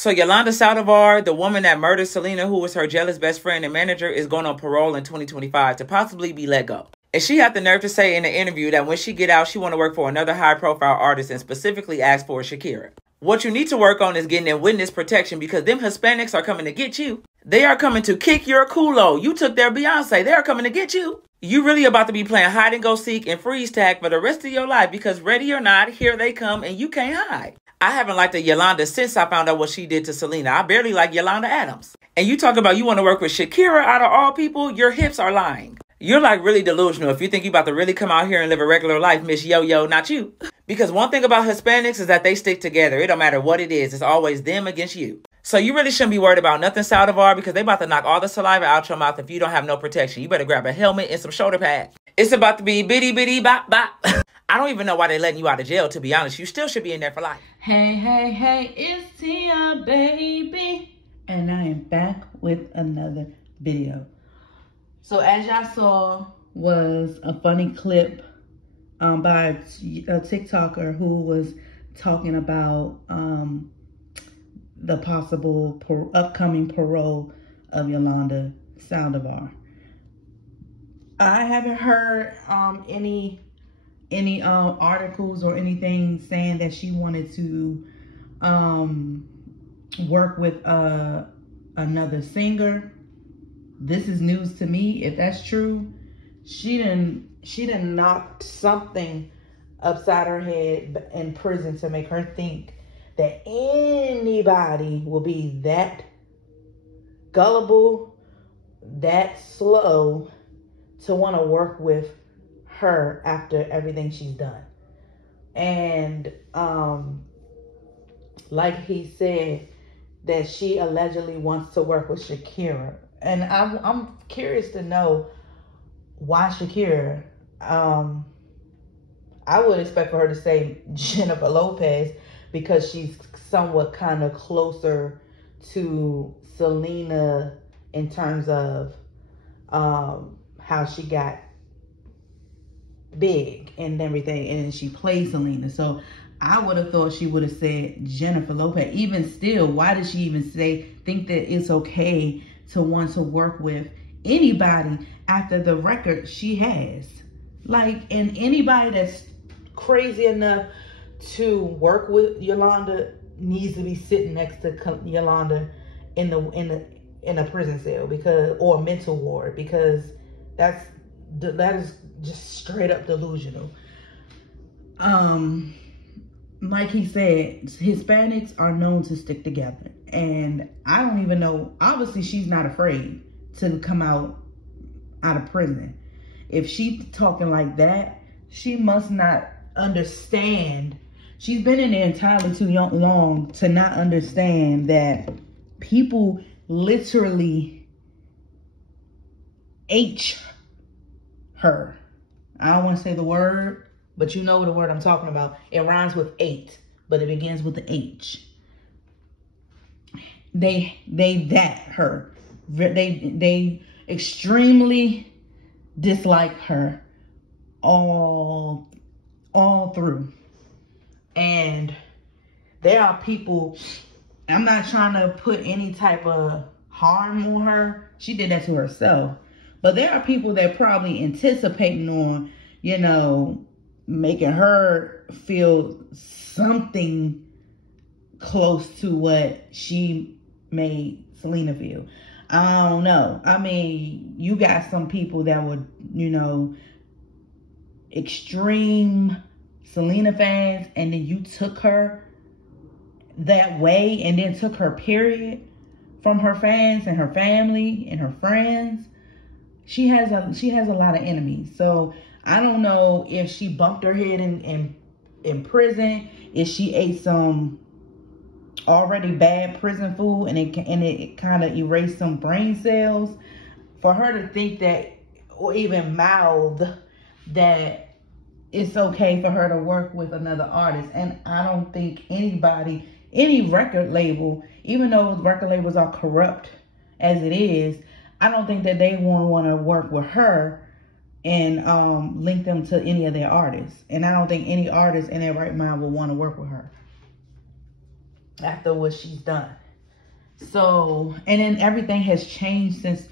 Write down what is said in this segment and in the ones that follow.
So Yolanda SALIVA, the woman that murdered Selena, who was her jealous best friend and manager, is going on parole in 2025 to possibly be let go. And she had the nerve to say in the interview that when she get out, she want to work for another high-profile artist and specifically ask for Shakira. What you need to work on is getting in witness protection because them Hispanics are coming to get you. They are coming to kick your culo. You took their Beyonce. They are coming to get you. You really about to be playing hide and go seek and freeze tag for the rest of your life because ready or not, here they come and you can't hide. I haven't liked a Yolanda since I found out what she did to Selena. I barely like Yolanda Adams. And you talk about you want to work with Shakira out of all people, your hips are lying. You're like really delusional if you think you about to really come out here and live a regular life, Miss Yo-Yo, not you. Because one thing about Hispanics is that they stick together. It don't matter what it is. It's always them against you. So you really shouldn't be worried about nothing, SALIVA, because they about to knock all the saliva out your mouth if you don't have no protection. You better grab a helmet and some shoulder pads. It's about to be bitty bitty bop bop. I don't even know why they letting you out of jail, to be honest. You still should be in there for life. Hey, hey, hey, it's Tia, baby. And I am back with another video. So as y'all saw was a funny clip by a TikToker who was talking about the possible upcoming parole of Yolanda SALIVA. I haven't heard any articles or anything saying that she wanted to work with another singer. This is news to me. If that's true, she done knocked something upside her head in prison to make her think that anybody will be that gullible, that slow to want to work with her after everything she's done. And like he said, that she allegedly wants to work with Shakira. And I'm curious to know why Shakira. I would expect for her to say Jennifer Lopez because she's somewhat kind of closer to Selena in terms of how she got big and everything, and she played Selena. So I would have thought she would have said Jennifer Lopez. Even still, why did she even think that it's okay to want to work with anybody after the record she has? Like, and anybody that's crazy enough to work with Yolanda needs to be sitting next to Yolanda in a prison cell, because, or a mental ward, because that is just straight up delusional. Like he said, Hispanics are known to stick together. And I don't even know, obviously she's not afraid to come out of prison. If she's talking like that, she must not understand. She's been in there entirely too long to not understand that people literally H her. I don't want to say the word, but you know the word I'm talking about. It rhymes with 8, but it begins with the H. They that her. They extremely dislike her all through. And there are people, I'm not trying to put any type of harm on her. She did that to herself. But there are people that probably anticipating on, you know, making her feel something close to what she made Selena feel. I don't know. I mean, you got some people that would, you know, extreme Selena fans, and then you took her that way and then took her period from her fans and her family and her friends. She has a lot of enemies. So I don't know if she bumped her head in prison, if she ate some already bad prison food and it kind of erased some brain cells. For her to think that, or even mouth that it's okay for her to work with another artist. And I don't think anybody, any record label, even though record labels are corrupt as it is, I don't think that they want to work with her and link them to any of their artists. And I don't think any artist in their right mind will want to work with her after what she's done. So, and then everything has changed since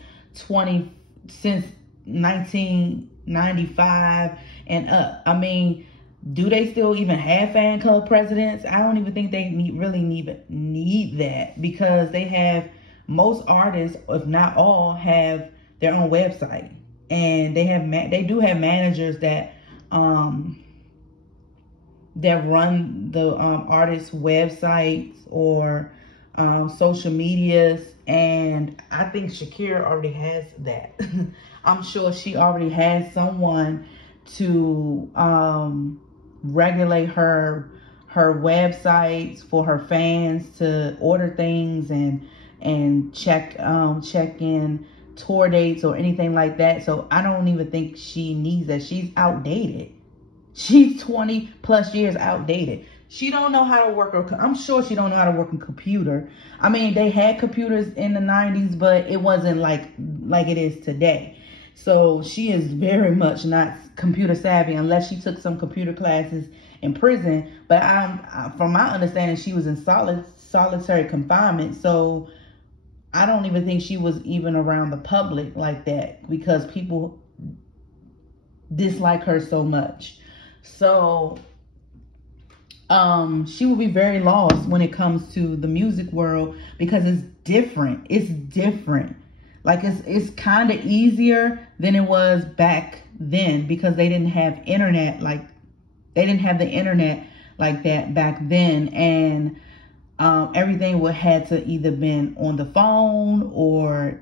1995 and up. I mean, do they still even have fan club presidents? I don't even think they really need that, because they have, most artists, if not all, have their own website, and they do have managers that run the artists' websites or social medias. And I think Shakira already has that. I'm sure she already has someone to regulate her websites for her fans to order things and check in tour dates or anything like that. So I don't even think she needs that. She's outdated. She's 20 plus years outdated. She don't know how to work, I'm sure she don't know how to work a computer. I mean, they had computers in the 90s, but it wasn't like it is today. So she is very much not computer savvy, unless she took some computer classes in prison. But from my understanding, she was in solitary confinement. So I don't even think she was even around the public like that, because people dislike her so much. So she will be very lost when it comes to the music world, because it's different. It's different. Like, it's kind of easier than it was back then, because they didn't have internet they didn't have the internet like that back then. And everything would had to either been on the phone or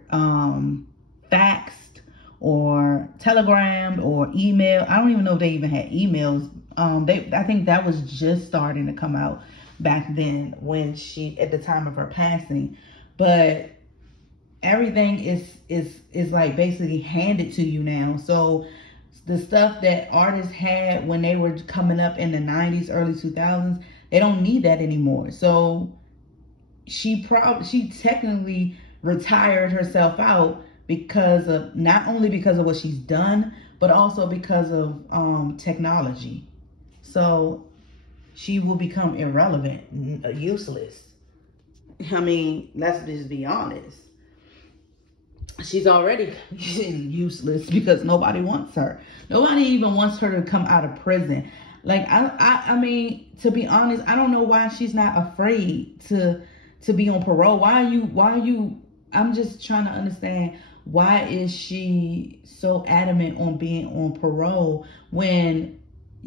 faxed or telegrammed or email. I don't even know if they even had emails. I think that was just starting to come out back then, when at the time of her passing. But everything is like basically handed to you now. So the stuff that artists had when they were coming up in the 90s, early 2000s, they don't need that anymore. So she technically retired herself out, because of, not only because of what she's done, but also because of technology. So she will become irrelevant, useless. I mean, let's just be honest. She's already useless, because nobody wants her. Nobody even wants her to come out of prison. Like, I mean, to be honest, I don't know why she's not afraid to be on parole. Why are you, I'm just trying to understand, why is she so adamant on being on parole when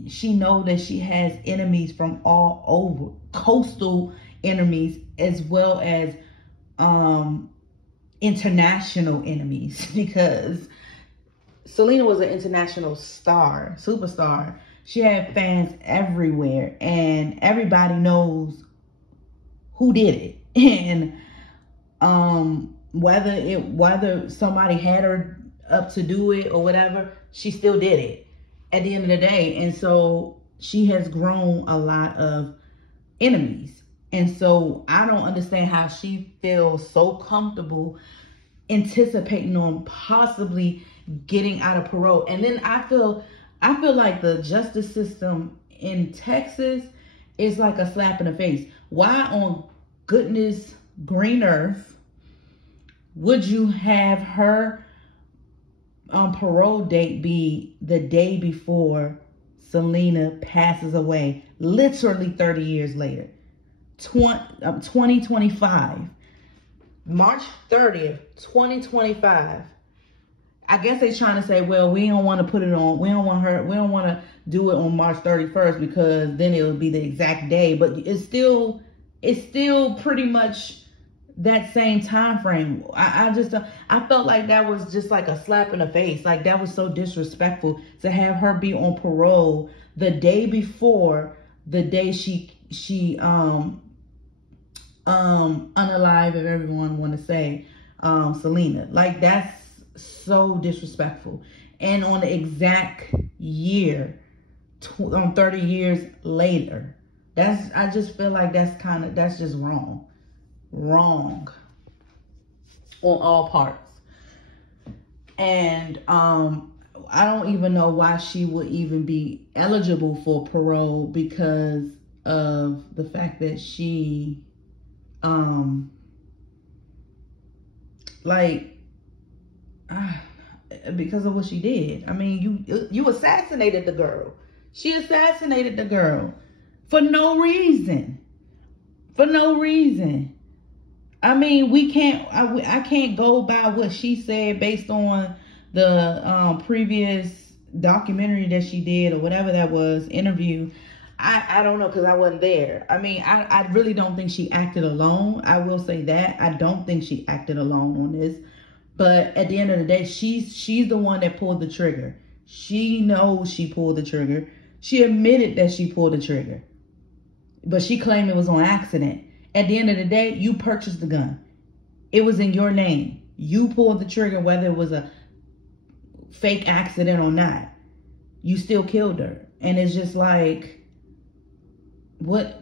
she knows that she has enemies from all over, coastal enemies, as well as international enemies? Because Selena was an international superstar. She had fans everywhere, and everybody knows who did it. And whether somebody had her up to do it or whatever, she still did it at the end of the day. And so she has grown a lot of enemies. And so I don't understand how she feels so comfortable anticipating on possibly getting out of parole. And then I feel like the justice system in Texas is like a slap in the face. Why on goodness green earth would you have her parole date be the day before Selena passes away, literally 30 years later? 2025, March 30th, 2025. I guess they're trying to say, well, we don't want to put it on, we don't want to do it on March 31st, because then it would be the exact day. But it's still pretty much that same time frame. I felt like that was just like a slap in the face. Like, that was so disrespectful to have her be on parole the day before the day she unalive, if everyone want to say, Selena. Like, that's so disrespectful. And on the exact year, 30 years later, I just feel like that's just wrong on all parts. And I don't even know why she would even be eligible for parole, because of the fact that she like, because of what she did. I mean, you assassinated the girl. She assassinated the girl for no reason. For no reason. I mean, I can't go by what she said based on the previous documentary that she did or whatever that was, interview. I don't know, because I wasn't there. I mean, I really don't think she acted alone. I will say that. I don't think she acted alone on this. But at the end of the day, she's the one that pulled the trigger. She knows she pulled the trigger. She admitted that she pulled the trigger. But she claimed it was on accident. At the end of the day, you purchased the gun. It was in your name. You pulled the trigger, whether it was a fake accident or not. You still killed her. And it's just like, what?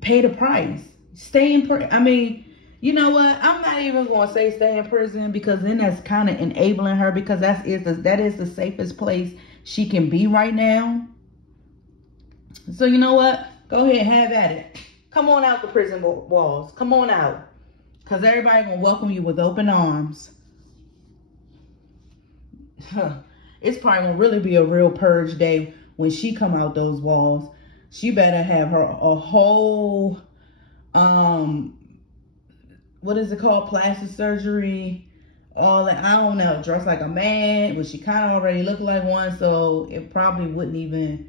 Pay the price. Stay in prison. I mean, you know what? I'm not even going to say stay in prison, because then that's kind of enabling her, because that is the safest place she can be right now. So you know what? Go ahead, have at it. Come on out the prison walls. Come on out. Because everybody going to welcome you with open arms. It's probably going to really be a real purge day when she come out those walls. She better have her a whole, what is it called? Plastic surgery. All that. I don't know. Dressed like a man. But she kind of already looked like one. So it probably wouldn't even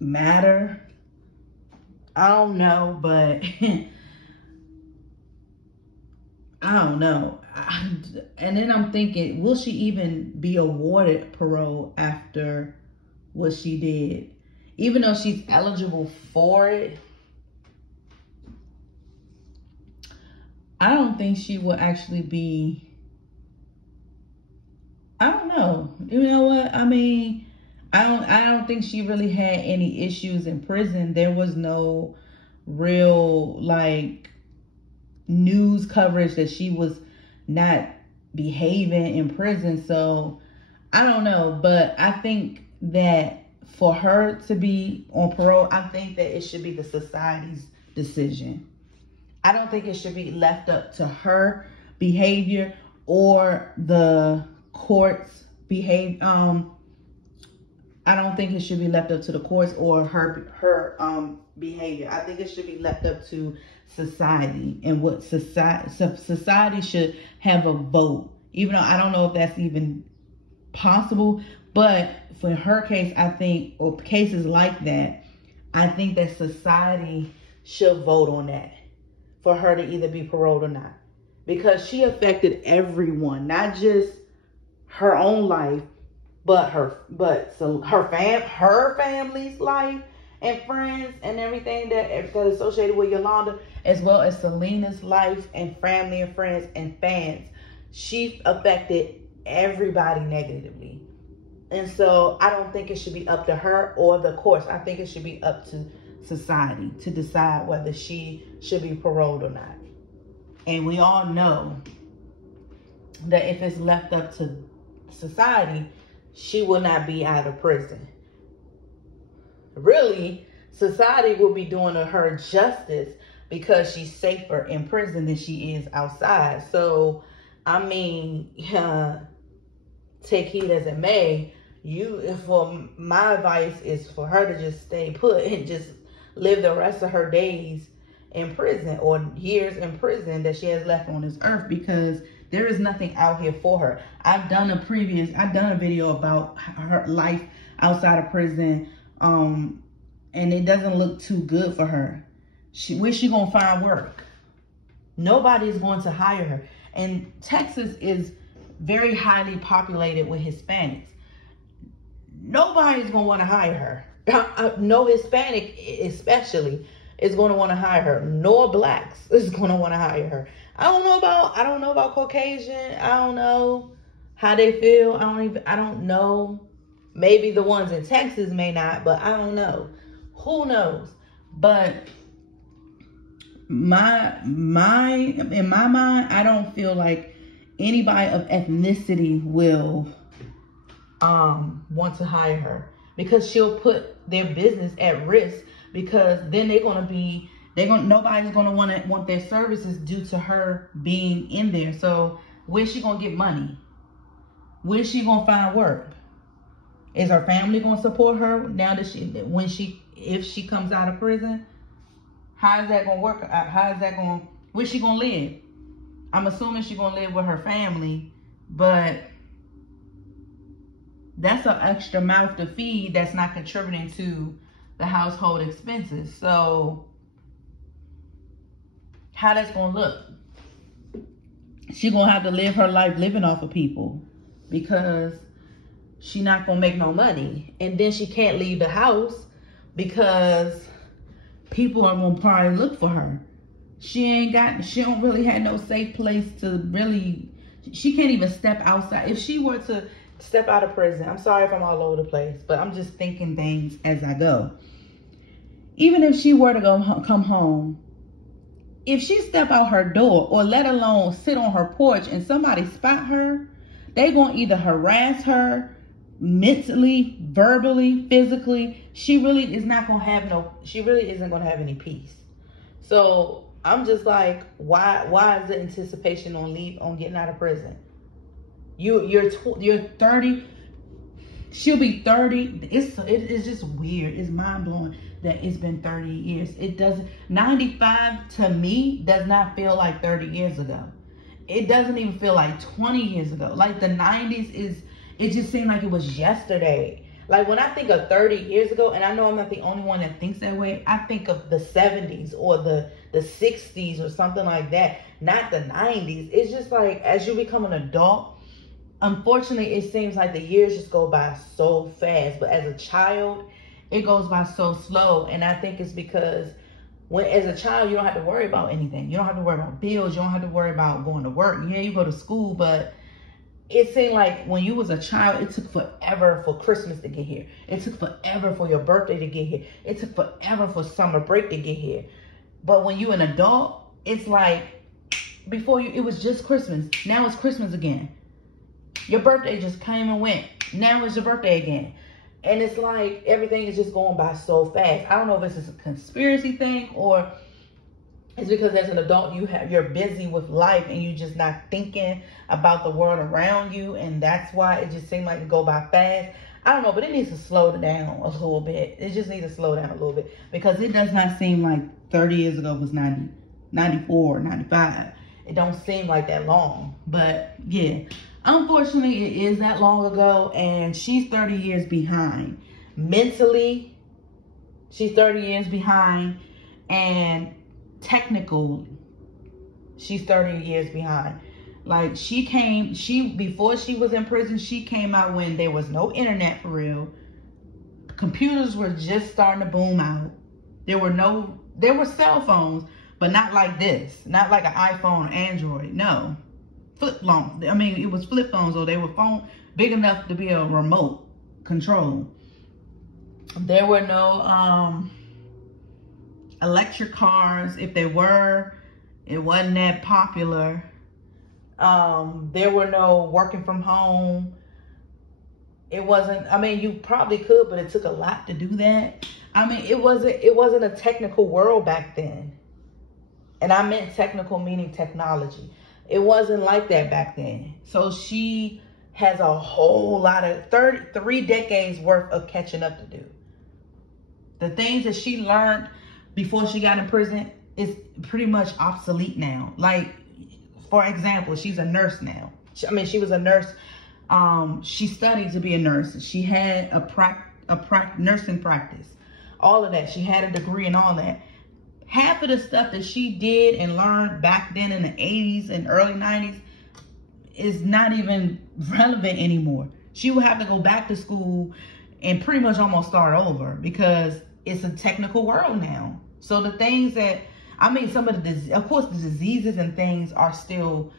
matter. I don't know, but I don't know. And then I'm thinking, will she even be awarded parole after what she did? Even though she's eligible for it, I don't think she will actually be. I don't know. You know what? I mean, I don't think she really had any issues in prison. There was no real like news coverage that she was not behaving in prison. So I don't know, but I think that for her to be on parole, I think that it should be the society's decision. I don't think it should be left up to her behavior or the court's behavior. I don't think it should be left up to the courts or her behavior. I think it should be left up to society, and what society should have a vote. Even though I don't know if that's even possible, but for her case, I think, or cases like that, I think that society should vote on that for her to either be paroled or not, because she affected everyone, not just her own life, but her family's life and friends and everything that is associated with Yolanda, as well as Selena's life and family and friends and fans. She affected everybody negatively. And so I don't think it should be up to her or the courts. I think it should be up to society to decide whether she should be paroled or not. And we all know that if it's left up to society, she will not be out of prison. Really, society will be doing her justice because she's safer in prison than she is outside. So, I mean, take heed as it may, for my advice is for her to just stay put and just live the rest of her days in prison, or years in prison that she has left on this earth, because there is nothing out here for her. I've done a video about her life outside of prison, and it doesn't look too good for her. Where's she gonna find work? Nobody's going to hire her. And Texas is very highly populated with Hispanics. Nobody's gonna want to hire her. No Hispanic especially is going to want to hire her. Nor blacks is going to want to hire her. I don't know about Caucasian. I don't know how they feel. I don't know. Maybe the ones in Texas may not, but I don't know. Who knows? But in my mind, I don't feel like anybody of ethnicity will want to hire her, because she'll put their business at risk, because then they're going to be Nobody's gonna want their services due to her being in there. So where's she gonna get money? Where's she gonna find work? Is her family gonna support her now that if she comes out of prison? How is that gonna work? Where's she gonna live? I'm assuming she's gonna live with her family, but that's an extra mouth to feed that's not contributing to the household expenses. So how that's gonna look? She gonna have to live her life living off of people because she not gonna make no money. And then she can't leave the house because people are gonna probably look for her. She don't really have no safe place to really, she can't even step outside. If she were to step out of prison, I'm sorry if I'm all over the place, but I'm just thinking things as I go. Even if she were to come home, if she step out her door or let alone sit on her porch and somebody spot her, they gonna either harass her mentally, verbally, physically. She really isn't gonna have any peace. So I'm just like, why is the anticipation on getting out of prison? You're 30. She'll be 30. It's just weird. It's mind blowing that it's been 30 years. 95 to me does not feel like 30 years ago. It doesn't even feel like 20 years ago. Like the 90s it just seemed like it was yesterday. Like when I think of 30 years ago, and I know I'm not the only one that thinks that way, I think of the 70s or the 60s or something like that, not the 90s. It's just like as you become an adult, unfortunately, it seems like the years just go by so fast. But as a child, it goes by so slow. And I think it's because as a child, you don't have to worry about anything. You don't have to worry about bills. You don't have to worry about going to work. Yeah, you go to school, but it seemed like when you was a child, it took forever for Christmas to get here. It took forever for your birthday to get here. It took forever for summer break to get here. But when you're an adult, it's like it was just Christmas. Now it's Christmas again. Your birthday just came and went. Now it's your birthday again. And it's like everything is just going by so fast. I don't know if it's a conspiracy thing or it's because as an adult you're busy with life and you're just not thinking about the world around you, and that's why it just seemed like it go by fast. I don't know, but it needs to slow down a little bit. It just needs to slow down a little bit because it does not seem like 30 years ago was 90, 94, 95. It don't seem like that long, but yeah. Unfortunately, it is that long ago, and she's 30 years behind. Mentally, she's 30 years behind, and technically, she's 30 years behind. Like, before she was in prison, she came out when there was no internet for real. Computers were just starting to boom out. There were cell phones, but not like this. Not like an iPhone, Android, no. Flip phones. I mean, it was flip phones, or they were big enough to be a remote control. There were no electric cars. If they were, it wasn't that popular. There were no working from home. It wasn't. I mean, you probably could, but it took a lot to do that. I mean, it wasn't a technical world back then, and I meant technical meaning technology. It wasn't like that back then. So she has a whole lot of 3 decades worth of catching up to do. The things that she learned before she got in prison is pretty much obsolete now. Like, for example, she's a nurse now. She was a nurse. She studied to be a nurse. She had a nursing practice. All of that. She had a degree and all that. Half of the stuff that she did and learned back then in the 80s and early 90s is not even relevant anymore. She will have to go back to school and pretty much almost start over because it's a technical world now. So the things that, of course the diseases and things are still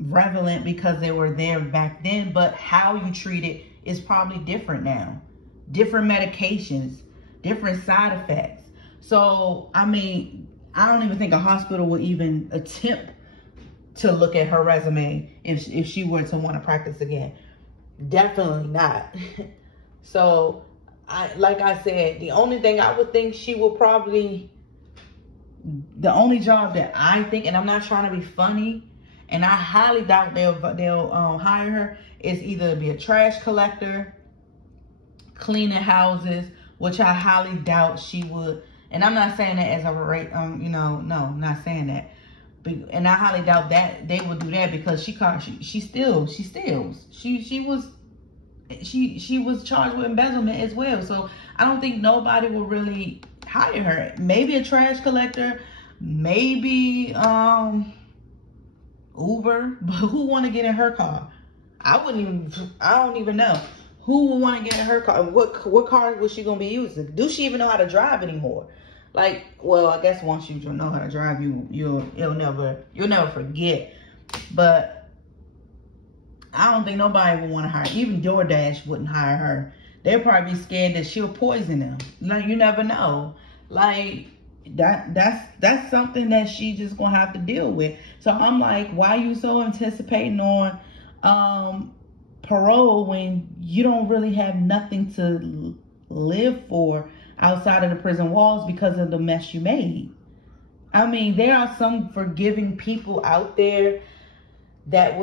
relevant because they were there back then, but how you treat it is probably different now. Different medications, different side effects. So, I don't even think a hospital would even attempt to look at her resume if she were to want to practice again. Definitely not. So, like I said, the only thing I would think she will probably the only job that I think, and I'm not trying to be funny, and I highly doubt they'll hire her, is either to be a trash collector, cleaning houses, which I highly doubt she would. And I'm not saying that as a rate, you know, no, I'm not saying that. And I highly doubt that they would do that, because she steals. She was charged with embezzlement as well. So I don't think nobody will really hire her. Maybe a trash collector, maybe Uber, but who want to get in her car? I don't even know. Who would want to get in her car? What car was she gonna be using? Do she even know how to drive anymore? Like, well, I guess once you know how to drive, you'll never forget. But I don't think nobody would want to hire. Even DoorDash wouldn't hire her. They'd probably be scared that she'll poison them. Like, you never know. Like, that's something that she just gonna have to deal with. So I'm like, why you so anticipating on parole when you don't really have nothing to live for outside of the prison walls because of the mess you made? I mean, there are some forgiving people out there that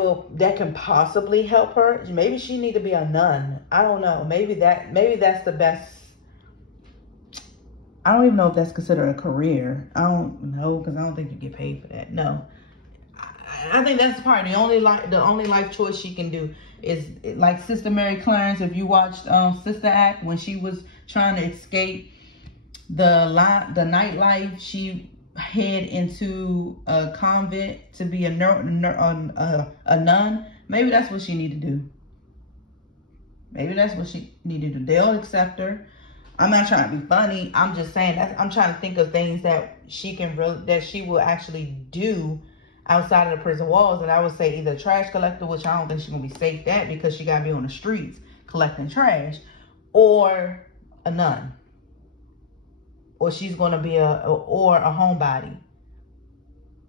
can possibly help her. Maybe she need to be a nun. I don't know. Maybe that's the best. I don't even know if that's considered a career. I don't know, because I don't think you get paid for that. No. I think that's probably the only life choice she can do is like Sister Mary Clarence. If you watched Sister Act, when she was trying to escape the nightlife, she hid into a convent to be a nun. Maybe that's what she need to do. Maybe that's what she need to do. They'll accept her. I'm not trying to be funny. I'm just saying that I'm trying to think of things that she will actually do outside of the prison walls. And I would say either trash collector, which I don't think she's gonna be safe at because she gotta be on the streets collecting trash, or a nun, or she's gonna be a homebody,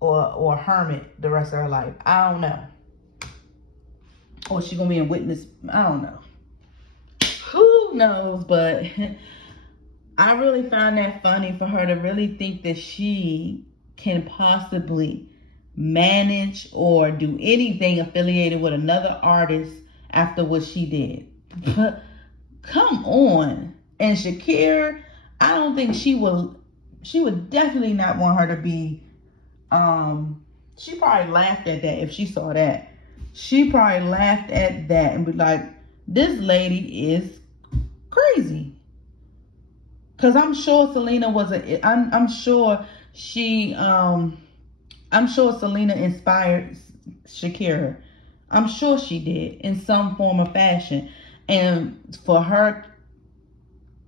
or a hermit the rest of her life. I don't know. Or she's gonna be a witness. I don't know. Who knows? But I really find that funny for her to really think that she can possibly manage or do anything affiliated with another artist after what she did. But come on. And Shakira, I don't think she would definitely not want her to be, she probably laughed at that if she saw that. She probably laughed at that and be like, this lady is crazy. Because I'm sure Selena I'm sure Selena inspired Shakira. I'm sure she did in some form or fashion. And for her,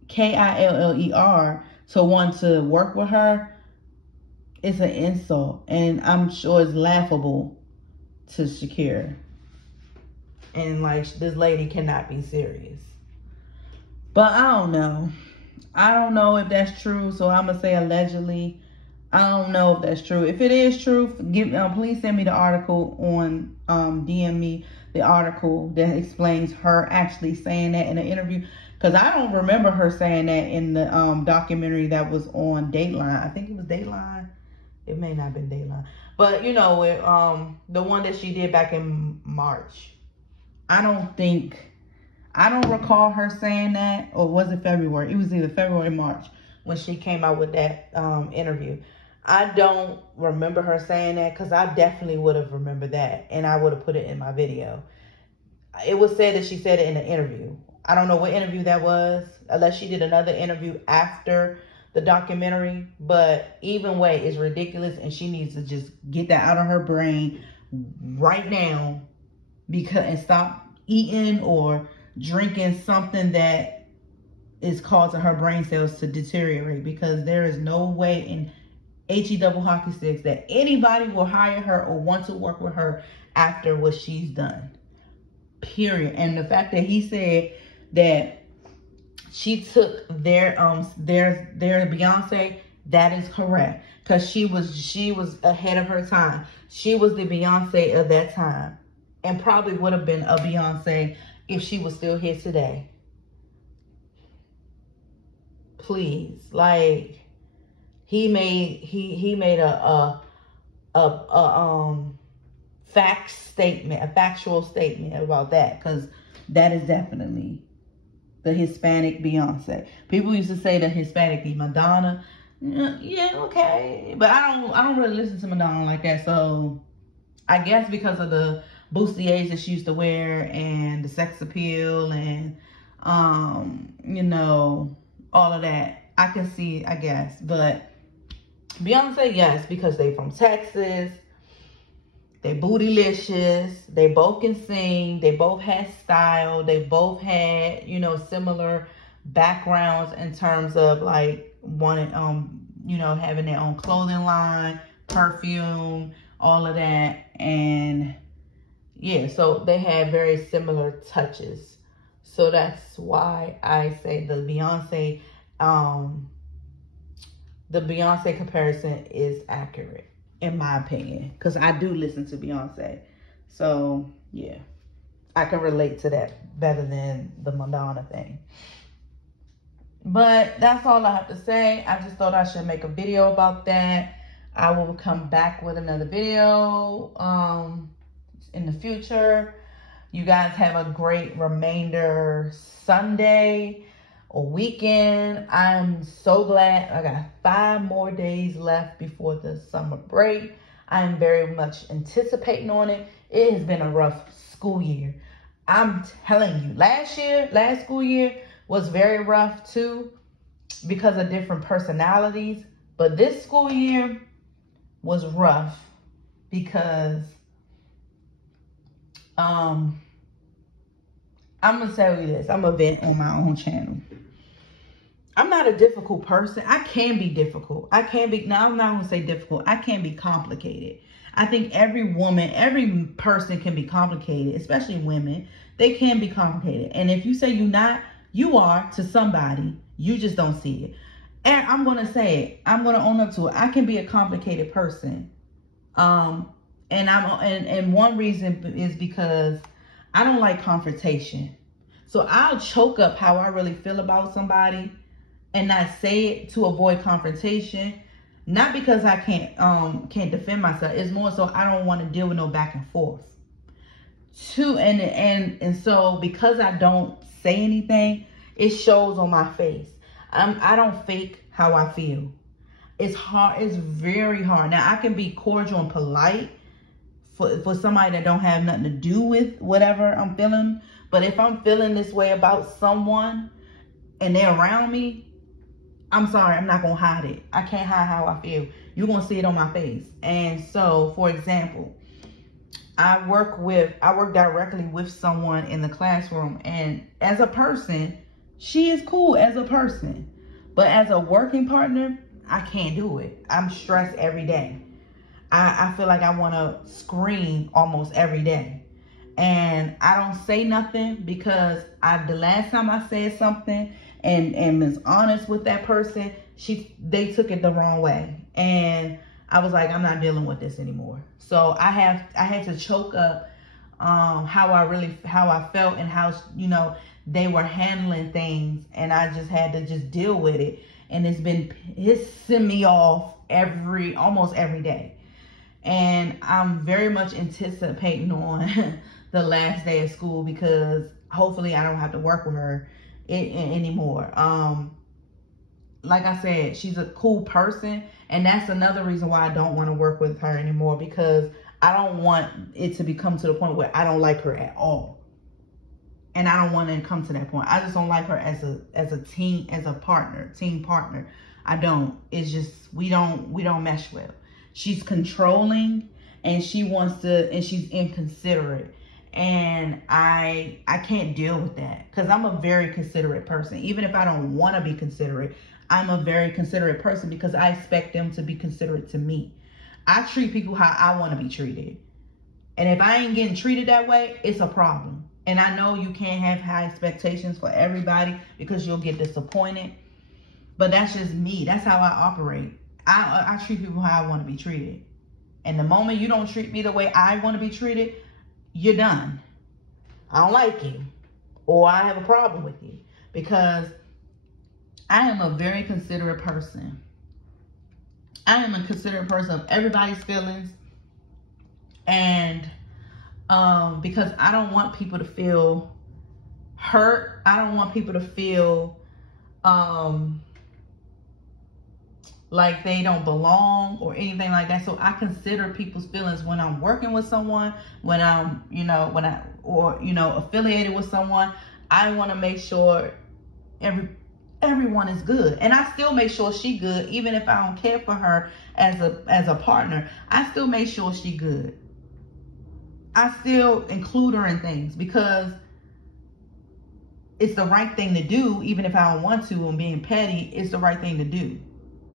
Killer, to want to work with her, it's an insult. And I'm sure it's laughable to Shakira. And like, this lady cannot be serious. But I don't know. I don't know if that's true, so I'm going to say allegedly. I don't know if that's true. If it is true, please send me the article on, DM me the article that explains her actually saying that in an interview. Because I don't remember her saying that in the documentary that was on Dateline. I think it was Dateline. It may not have been Dateline. But, you know, the one that she did back in March. I don't recall her saying that. Or was it February? It was either February or March when she came out with that interview. I don't remember her saying that, because I definitely would have remembered that. And I would have put it in my video. It was said that she said it in an interview. I don't know what interview that was, unless she did another interview after the documentary. But even way, it's ridiculous. And she needs to just get that out of her brain right now. And stop eating or drinking something that is causing her brain cells to deteriorate, because there is no way in double hockey sticks that anybody will hire her or want to work with her after what she's done, period. And the fact that he said that she took their Beyonce, that is correct, because she was ahead of her time. She was the Beyonce of that time, and probably would have been a Beyonce if she was still here today. Please, like, he made a factual statement about that, because that is definitely the Hispanic Beyonce. People used to say the Hispanic be Madonna. Yeah, okay, but I don't really listen to Madonna like that. So I guess because of the bustiers that she used to wear and the sex appeal and you know, all of that, I can see, I guess. But Beyonce, yes, because they from Texas. They bootylicious. They both can sing. They both had style. They both had, you know, similar backgrounds in terms of like wanting, you know, having their own clothing line, perfume, all of that. And yeah, so they had very similar touches. So that's why I say the Beyonce comparison is accurate, in my opinion, because I do listen to Beyonce. So yeah, I can relate to that better than the Madonna thing. But that's all I have to say. I just thought I should make a video about that. I will come back with another video in the future. You guys have a great remainder Sunday or weekend. I'm so glad I got 5 more days left before the summer break. I'm very much anticipating on it. It has been a rough school year. I'm telling you, last school year was very rough too because of different personalities. But this school year was rough because I'm gonna tell you this. I'm gonna vent on my own channel. I'm not a difficult person. I can be difficult. I can be, no, I'm not gonna say difficult. I can be complicated. I think every woman, every person can be complicated, especially women. They can be complicated. And if you say you're not, you are to somebody. You just don't see it. And I'm gonna say it. I'm gonna own up to it. I can be a complicated person. And one reason is because I don't like confrontation. So I'll choke up how I really feel about somebody and not say it to avoid confrontation. Not because I can't defend myself. It's more so I don't want to deal with no back and forth. And so because I don't say anything, it shows on my face. I don't fake how I feel. It's hard. It's very hard. Now I can be cordial and polite for somebody that don't have nothing to do with whatever I'm feeling. But if I'm feeling this way about someone and they're around me, I'm sorry, I'm not going to hide it. I can't hide how I feel. You're going to see it on my face. And so, for example, I work directly with someone in the classroom. And as a person, she is cool as a person. But as a working partner, I can't do it. I'm stressed every day. I feel like I want to scream almost every day. And I don't say nothing because the last time I said something and was honest with that person, they took it the wrong way. And I was like, I'm not dealing with this anymore. So I had to choke up how I felt and how, you know, they were handling things. And I just had to just deal with it. And it's pissing me off almost every day. And I'm very much anticipating on the last day of school because hopefully I don't have to work with her anymore. Like I said, she's a cool person. And that's another reason why I don't want to work with her anymore, because I don't want it to become to the point where I don't like her at all. And I don't want it to come to that point. I just don't like her as a team partner. I don't. It's just we don't mesh well. She's controlling and she's inconsiderate. And I can't deal with that because I'm a very considerate person. Even if I don't want to be considerate, I'm a very considerate person because I expect them to be considerate to me. I treat people how I want to be treated. And if I ain't getting treated that way, it's a problem. And I know you can't have high expectations for everybody because you'll get disappointed. But that's just me. That's how I operate. I treat people how I want to be treated. And the moment you don't treat me the way I want to be treated, you're done. I don't like you. Or I have a problem with you. Because I am a very considerate person. I am a considerate person of everybody's feelings. And because I don't want people to feel hurt. I don't want people to feel like they don't belong or anything like that. So I consider people's feelings when I'm working with someone, when I'm, affiliated with someone. I want to make sure everyone is good. And I still make sure she good, even if I don't care for her as a partner. I still make sure she good. I still include her in things because it's the right thing to do. Even if I don't want to and being petty, it's the right thing to do.